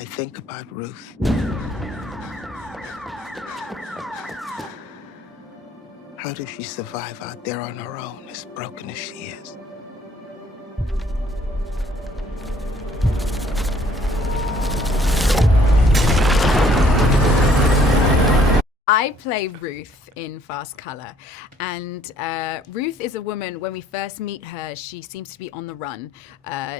I think about Ruth. How does she survive out there on her own, as broken as she is? I play Ruth in Fast Color, and Ruth is a woman. When we first meet her, she seems to be on the run.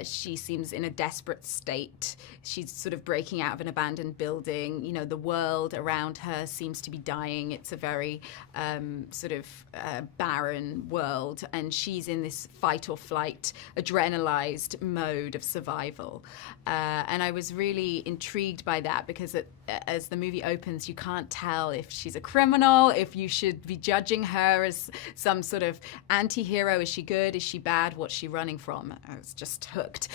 She seems in a desperate state. She's sort of breaking out of an abandoned building. You know, the world around her seems to be dying. It's a very barren world, and she's in this fight or flight, adrenalized mode of survival. And I was really intrigued by that because as the movie opens, you can't tell if she's a criminal, if you should be judging her as some sort of anti-hero. Is she good? Is she bad? What's she running from? I was just hooked.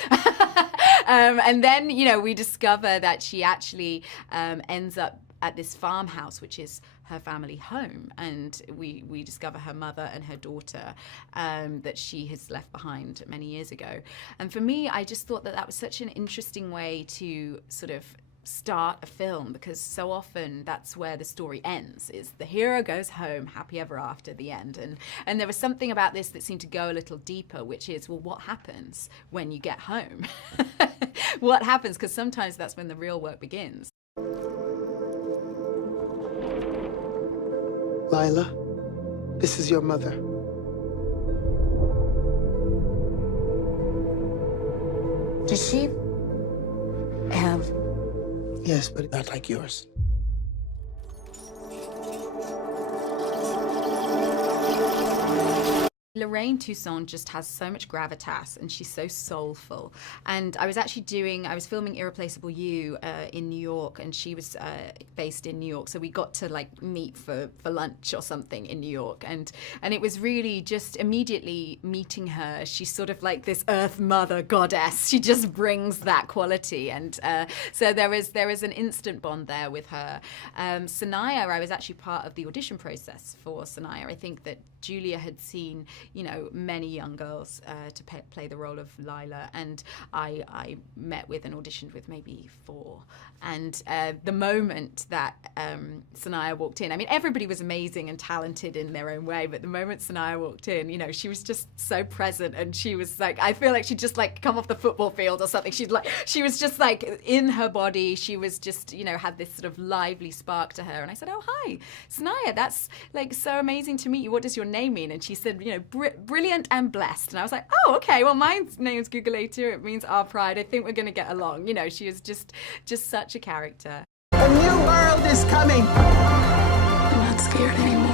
And then, you know, we discover that she actually ends up at this farmhouse, which is her family home, and we discover her mother and her daughter that she has left behind many years ago. And for me, I just thought that was such an interesting way to sort of start a film, because so often that's where the story ends, is the hero goes home happy ever after, the end. And there was something about this that seemed to go a little deeper, which is, well, what happens when you get home? What happens? Because sometimes that's when the real work begins. Lila, this is your mother. Does she have... Yes, but not like yours. Lorraine Toussaint just has so much gravitas, and she's so soulful. And I was filming Irreplaceable You in New York, and she was based in New York, so we got to like meet for lunch or something in New York, and it was really just immediately meeting her. She's sort of like this Earth Mother goddess. She just brings that quality, and so there is an instant bond there with her. Sanaya, I was actually part of the audition process for Sanaya. I think that Julia had seen, you know, many young girls to play the role of Lila, and I met with and auditioned with maybe 4. And the moment that Sanaya walked in, I mean, everybody was amazing and talented in their own way, but the moment Sanaya walked in, you know, she was just so present, and she was like, I feel like she'd just like come off the football field or something. She was just like in her body. She was just, you know, had this sort of lively spark to her. And I said, oh, hi, Sanaya, that's like so amazing to meet you. What does your name mean? And she said, you know, brilliant and blessed. And I was like, oh, okay, well, my name's Gugu Mbatha-Raw. It means our pride. I think we're going to get along. You know, she was just such a character. A new world is coming. I'm not scared anymore.